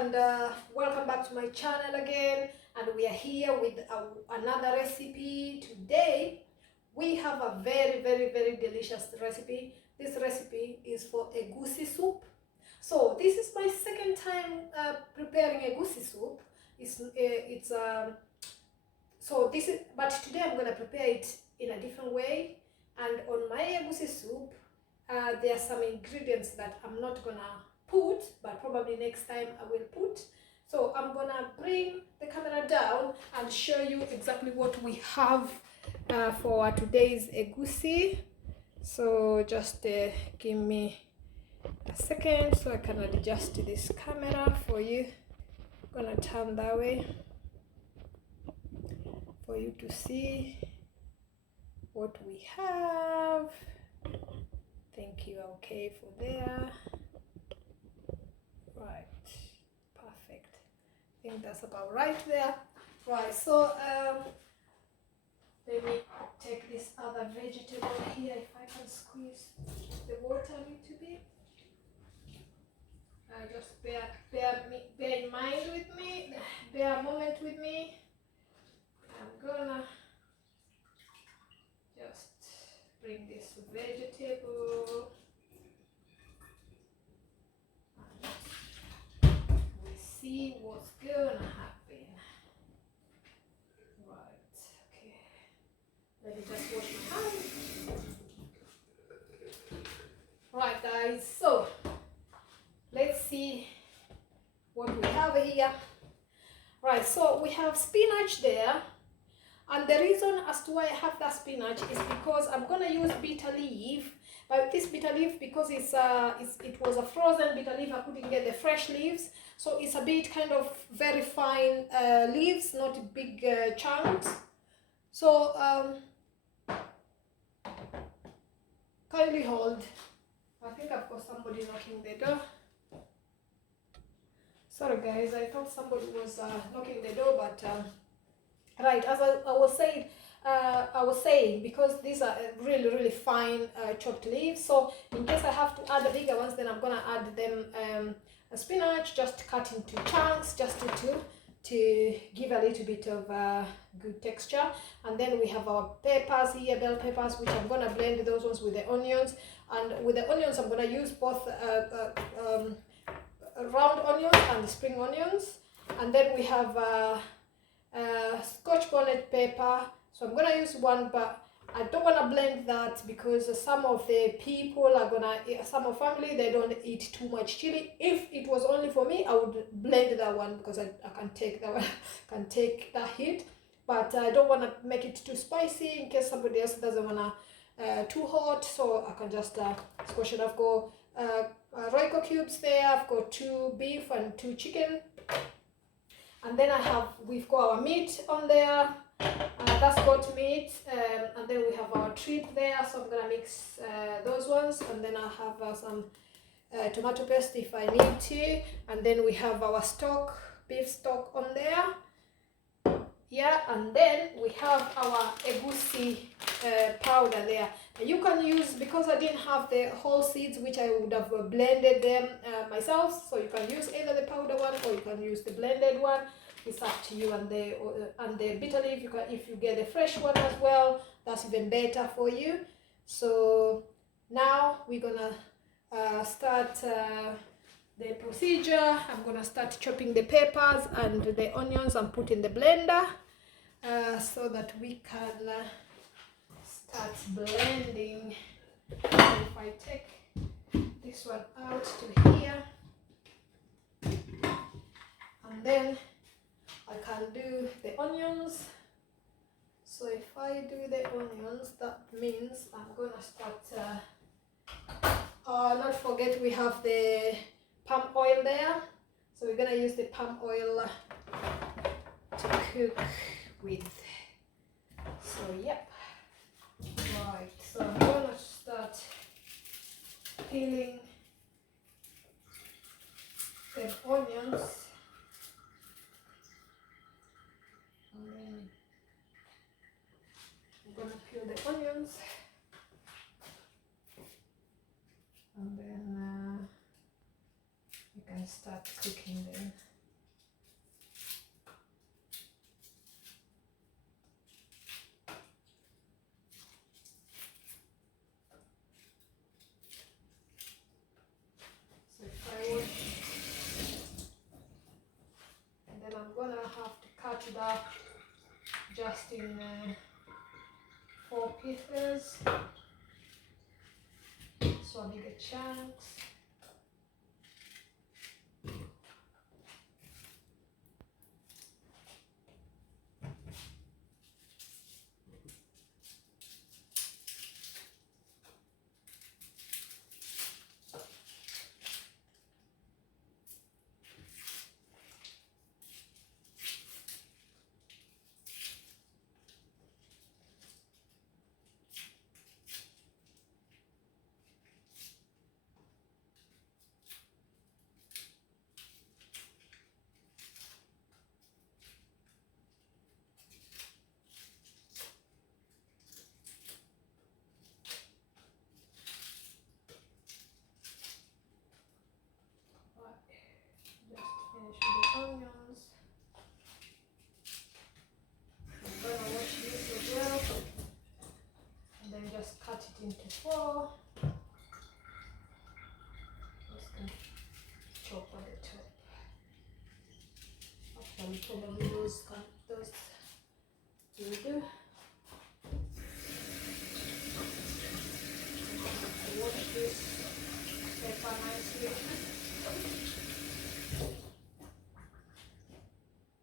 and welcome back to my channel again, and we are here with another recipe. Today we have a very delicious recipe. This recipe is for egusi soup. So this is my second time preparing egusi soup. But today I'm gonna prepare it in a different way. And on my egusi soup, there are some ingredients that I'm not gonna put, but probably next time I will put. So I'm gonna bring the camera down and show you exactly what we have for today's egusi. So just give me a second so I can adjust this camera for you. I'm gonna turn that way for you to see what we have. Thank you. Okay for there. Right, perfect. I think that's about right there. Right, so let me take this other vegetable here, if I can squeeze the water a little bit. Just bear in mind with me, bear a moment with me. I'm gonna just bring this vegetable. See what's gonna happen. Right, okay. Let me just wash my hands. Right, guys, so let's see what we have here. Right, so we have spinach there, and the reason as to why I have that spinach is because I'm gonna use bitter leaf. But this bitter leaf, because it was a frozen bitter leaf, I couldn't get the fresh leaves, so it's a bit kind of very fine leaves, not big chunks. So kindly hold. I think I've got somebody knocking the door. Sorry guys, I thought somebody was knocking the door, but right, as I was saying, because these are really fine chopped leaves, so in case I have to add the bigger ones, then I'm gonna add them spinach, just cut into chunks, just to give a little bit of good texture. And then we have our peppers here, bell peppers, which I'm gonna blend those ones with the onions. And with the onions, I'm gonna use both round onions and spring onions. And then we have scotch bonnet pepper, so I'm gonna use one, but I don't want to blend that because some of the people are gonna, some of family, they don't eat too much chili. If it was only for me, I would blend that one because I can take that one, can take that heat. But I don't want to make it too spicy in case somebody else doesn't want too hot, so I can just squash it. I've got Royco cubes there. I've got 2 beef and 2 chicken. And then we've got our meat on there, that's goat meat, and then we have our tripe there, so I'm gonna mix those ones, and then I'll have some tomato paste if I need to, and then we have our stock, beef stock on there, yeah, and then we have our egusi powder there. And you can use, because I didn't have the whole seeds, which I would have blended them myself, so you can use either the powder one or you can use the blended one. It's up to you. And the bitter leaf, if you get the fresh one as well, that's even better for you. So now we're gonna start the procedure. I'm gonna start chopping the peppers and the onions and put in the blender so that we can start blending. If I take this one out to here, and then I can do the onions. So if I do the onions, that means I'm gonna start not forget we have the palm oil there, so we're gonna use the palm oil to cook with. So yep. Right, so I'm gonna start peeling the onions, and then I'm gonna peel the onions, and then you can start cooking them. chunks. Onions. I'm gonna wash this as well, and then just cut it into 4. Just gonna chop at the top. Actually, probably those will do. Wash this pepper nicely.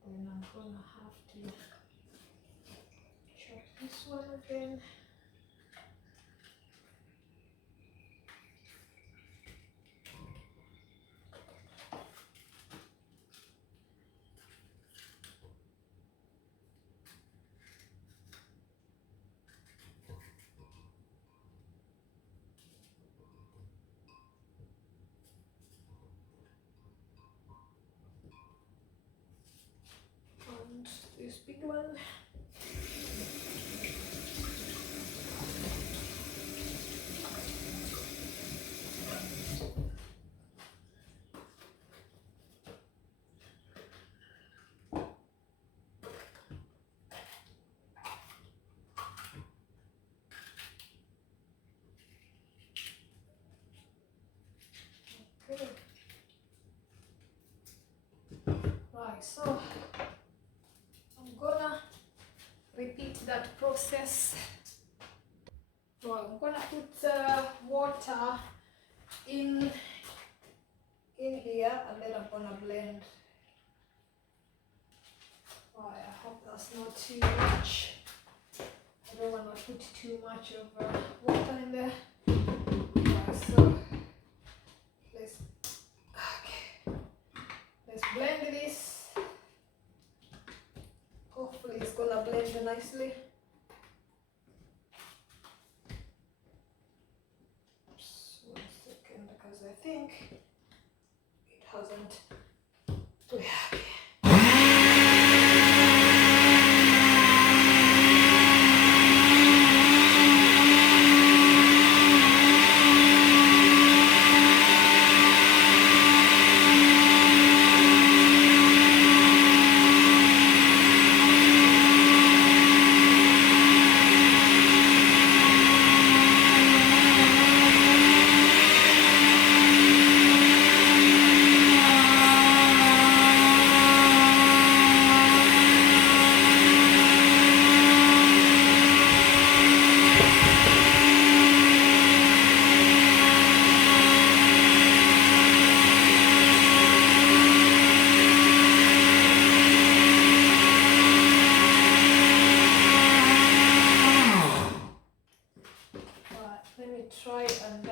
Then I'm gonna have to chop this one again. And this big one. Okay. Right, so I'm gonna repeat that process. So I'm gonna put water in here, and then I'm gonna blend. Right, I hope that's not too much. I don't wanna put too much of water in there. Right, so let's blend this. Hopefully it's gonna blend nicely. Just 1 second, because I think it hasn't. Yeah. Try and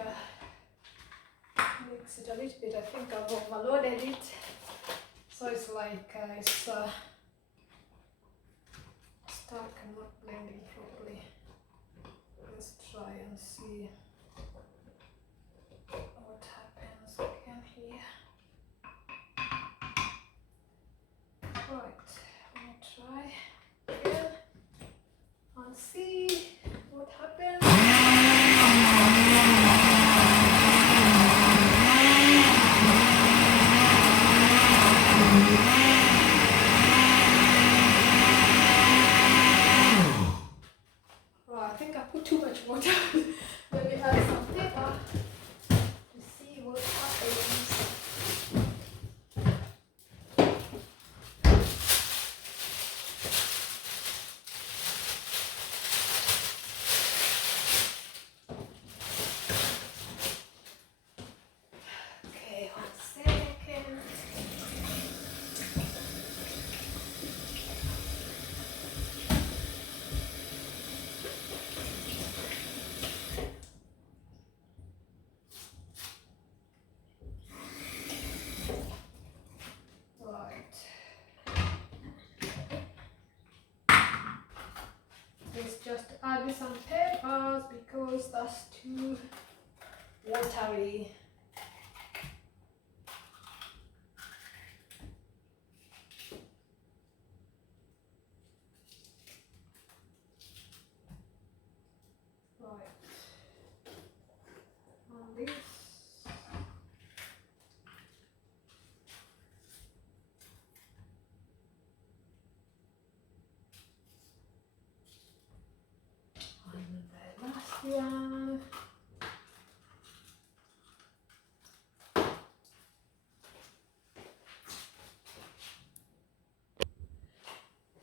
mix it a little bit. I think I've overloaded it, so it's like it's stuck and not blending properly. Let's try and see what happens again here. Right, I'm gonna try again and see what happens. Right, I think I put too much water. Maybe some peppers because that's too watery. Right. On this. And the last one.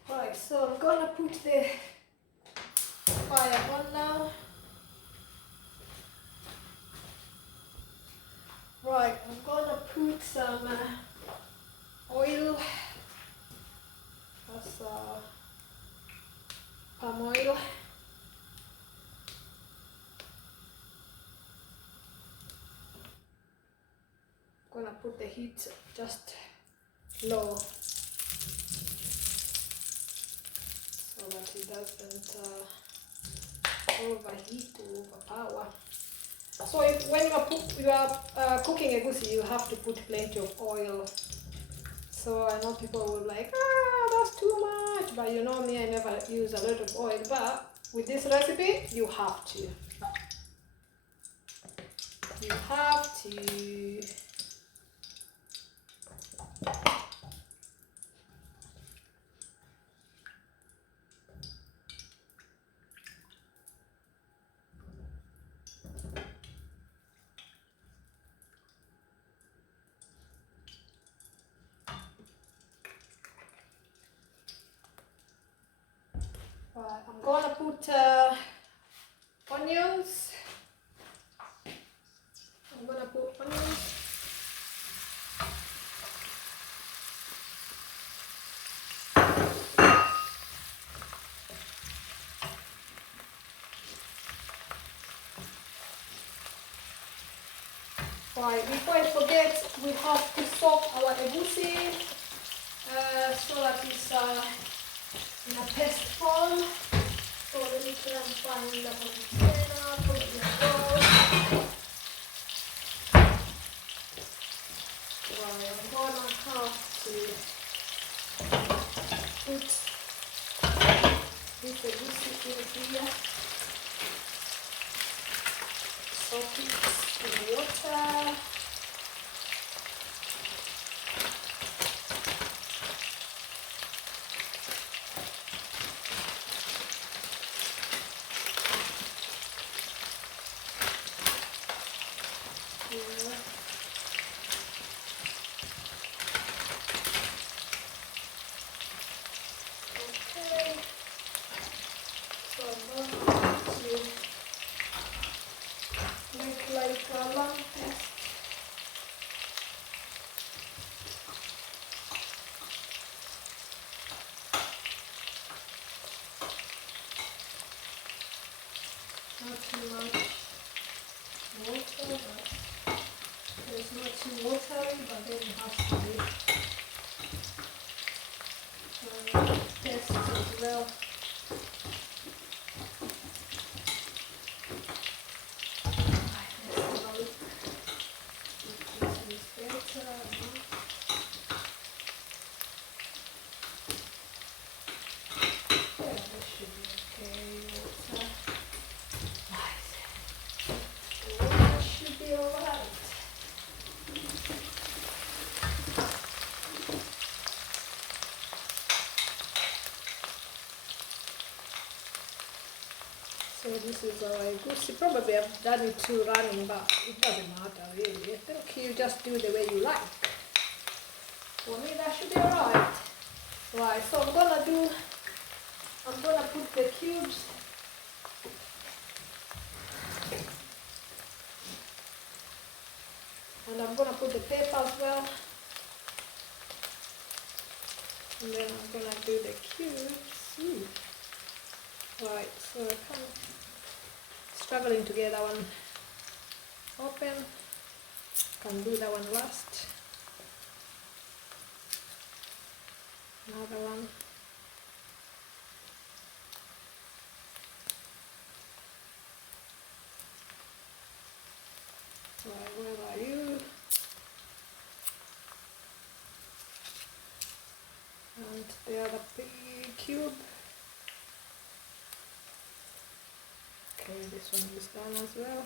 Right, so I'm gonna put the fire on now. Right, I'm gonna put some oil. That's palm oil. Gonna put the heat just low so that it doesn't overheat or overpower. So when you are cooking egusi, you have to put plenty of oil. So I know people will like, that's too much, but you know me, I never use a lot of oil, but with this recipe, you have to. You have to. Right, I'm gonna put onions. I'm gonna put onions. Right, before I forget, we have to soak our egusi so that it's in a paste form. So let me try and find the container, put it in a bowl. Right, I'm gonna have to put this egusi in here. Soak it in water. Not too much water, but it's not too watery, but then it has to be tested as well. Let's have a look if this is better. Yeah, this should be okay. Water. Should be alright. So this is our egusi. Probably I've done it too running, but it doesn't matter really. I think you just do the way you like. For me that should be alright. Right, so I'm gonna put the cubes. And I'm gonna put the pepper as well. And then I'm gonna do the cubes. Right, so I kind of struggling to get that one open. Can do that one last. Another one. Right, where are you? And the other cube. Okay, this one is done as well.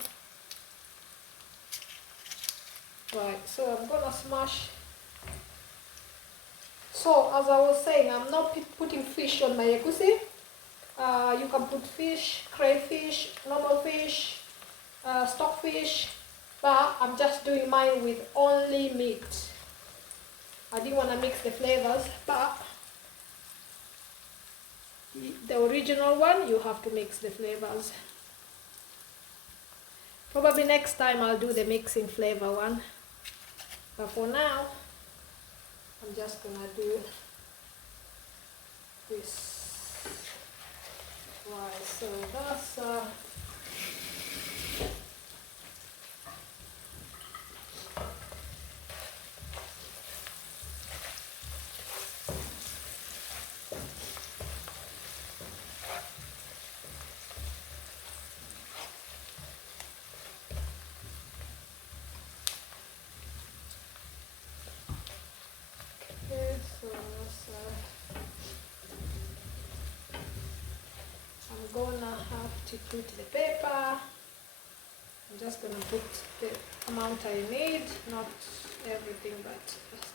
Right, so I'm gonna smash. So as I was saying, I'm not putting fish on my egusi. You can put fish, crayfish, normal fish, stockfish, but I'm just doing mine with only meat. I didn't want to mix the flavors, but the original one, you have to mix the flavors. Probably next time I'll do the mixing flavor one, but for now, I'm just gonna do this. Right, so that's okay, so that's I'm gonna have to put the pepper. I'm just gonna put the amount I need, not everything, but just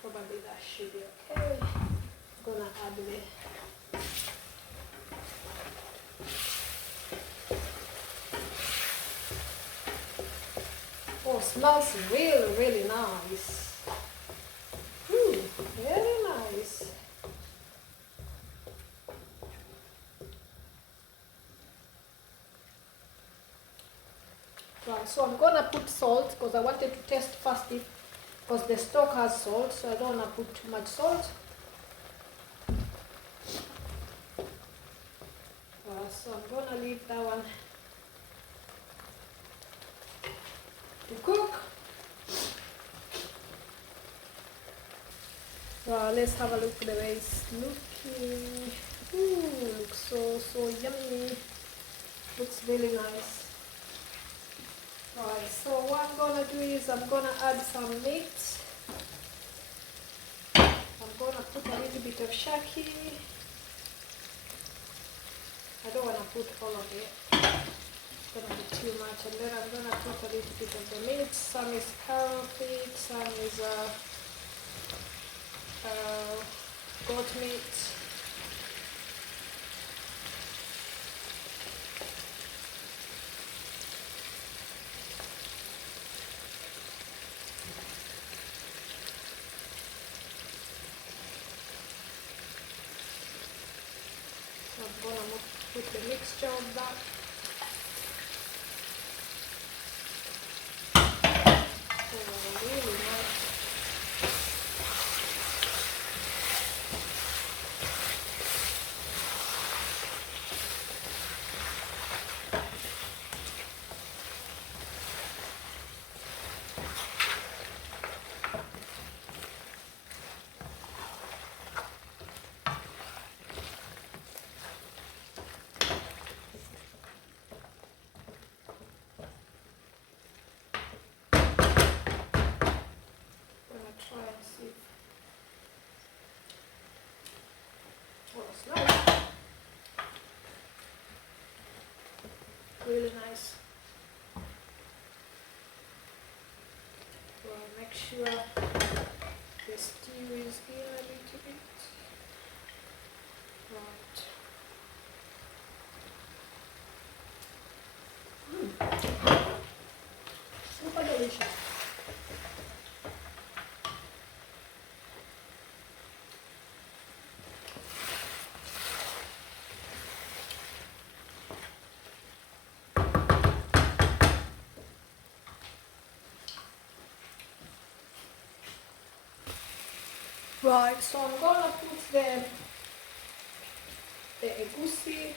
probably that should be okay. I'm gonna add the oh, smells really, really nice. Ooh, very nice. Right, so I'm gonna put salt because I wanted to test first if, because the stock has salt, so I don't wanna put too much salt. So I'm gonna leave that one to cook. Well, let's have a look at the way it's looking. Ooh, looks so yummy. Looks really nice. Right, so what I'm gonna do is I'm gonna add some meat. I'm gonna put a little bit of shaki. I don't wanna put all of it. It's gonna be too much. And then I'm gonna put a little bit of the meat. Some is carrot meat, some is goat meat. So I'm gonna put the mixture of that. Oh, really nice. Try and see. Oh, it's nice. Really nice. Well, make sure the stew is in a little bit. Right. Super delicious. Right, so I'm gonna put the egusi.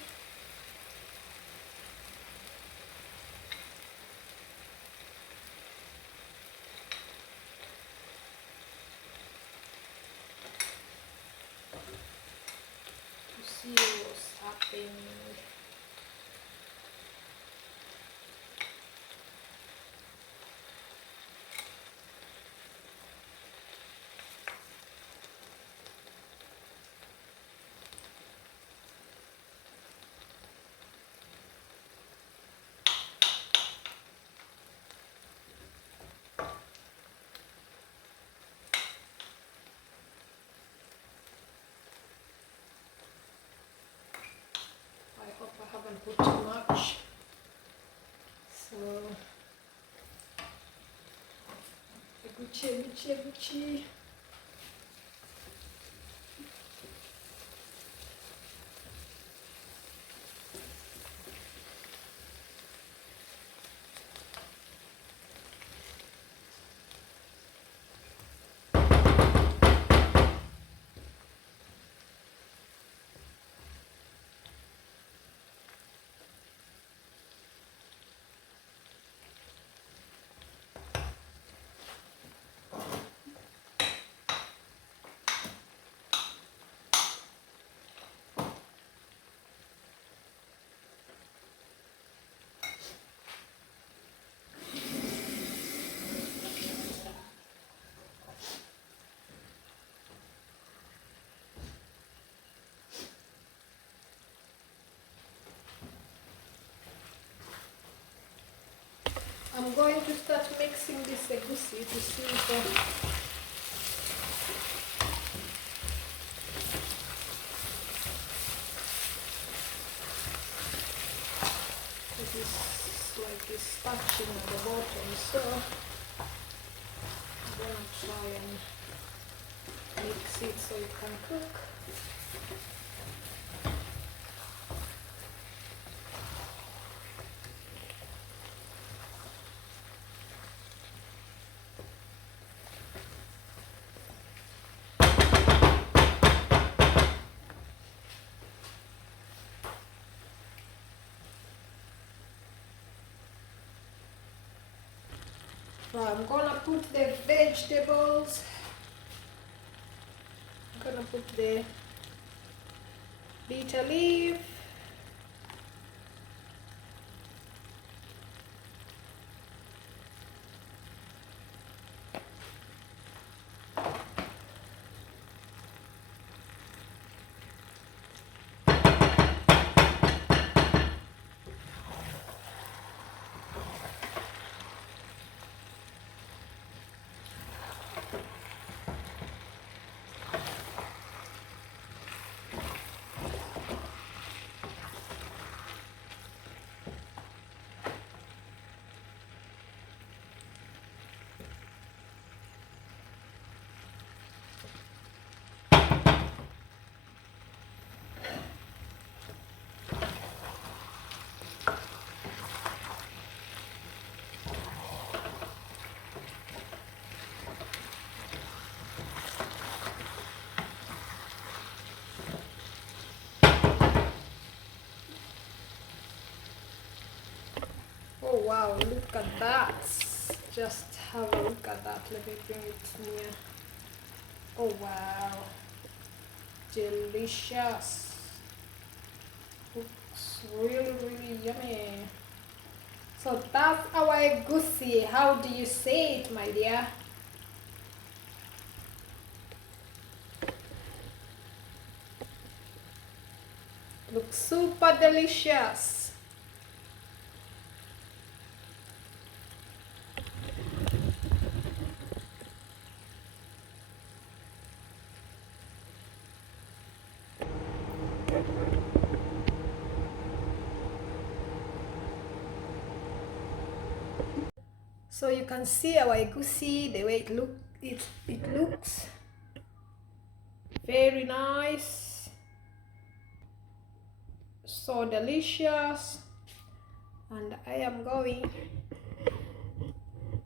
To see what's happening. Egusi. I'm going to start mixing this egusi to see if it is like it's touching at the bottom, so I'm gonna try and mix it so it can cook. Right, I'm gonna put the vegetables. I'm gonna put the bitter leaf. Oh wow, look at that. Just have a look at that. Let me bring it near. Oh wow. Delicious. Looks really yummy. So that's our egusi. How do you say it, my dear? Looks super delicious. So you can see our egusi, the way it looks very nice, so delicious, and I am going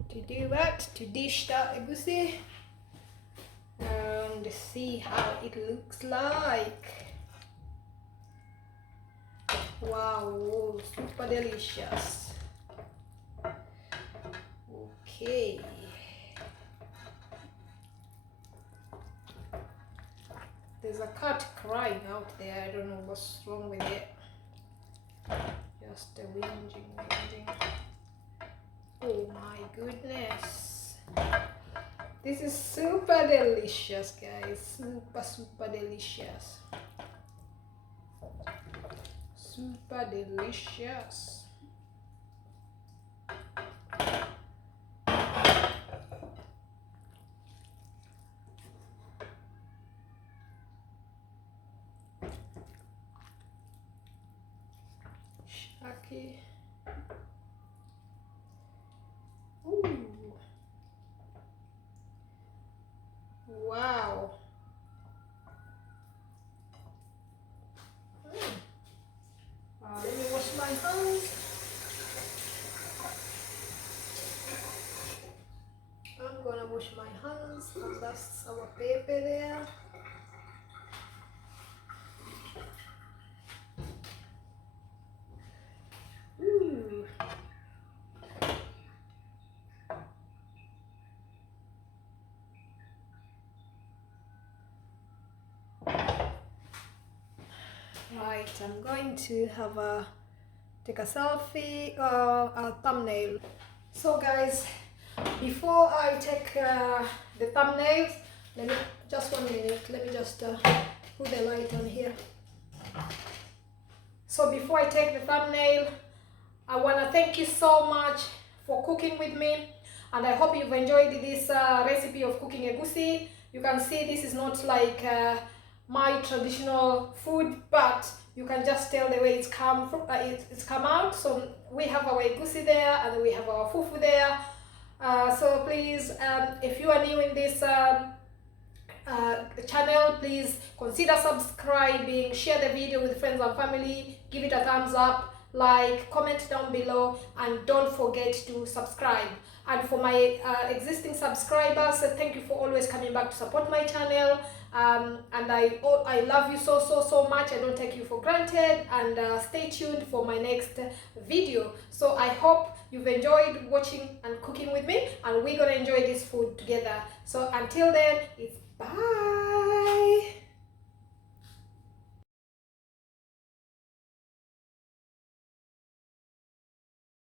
to do that, to dish that egusi and see how it looks like. Wow, super delicious. Okay. There's a cat crying out there. I don't know what's wrong with it. Just a whinging. Oh my goodness. This is super delicious, guys. Super delicious. Super delicious. Shaki. Ooh. Right, I'm going to have a take a selfie, a thumbnail. So guys, before I take the thumbnails, let me just 1 minute. Let me just put the light on here. So before I take the thumbnail, I want to thank you so much for cooking with me, and I hope you've enjoyed this recipe of cooking egusi. You can see this is not like my traditional food, but you can just tell the way it's come from, it's come out. So we have our egusi there and we have our fufu there. So please, if you are new in this channel, please consider subscribing, share the video with friends and family, give it a thumbs up, like, comment down below, and don't forget to subscribe. And for my existing subscribers, thank you for always coming back to support my channel, and I love you so much. I don't take you for granted, and stay tuned for my next video. So I hope you've enjoyed watching and cooking with me, and we're gonna enjoy this food together. So until then, it's bye.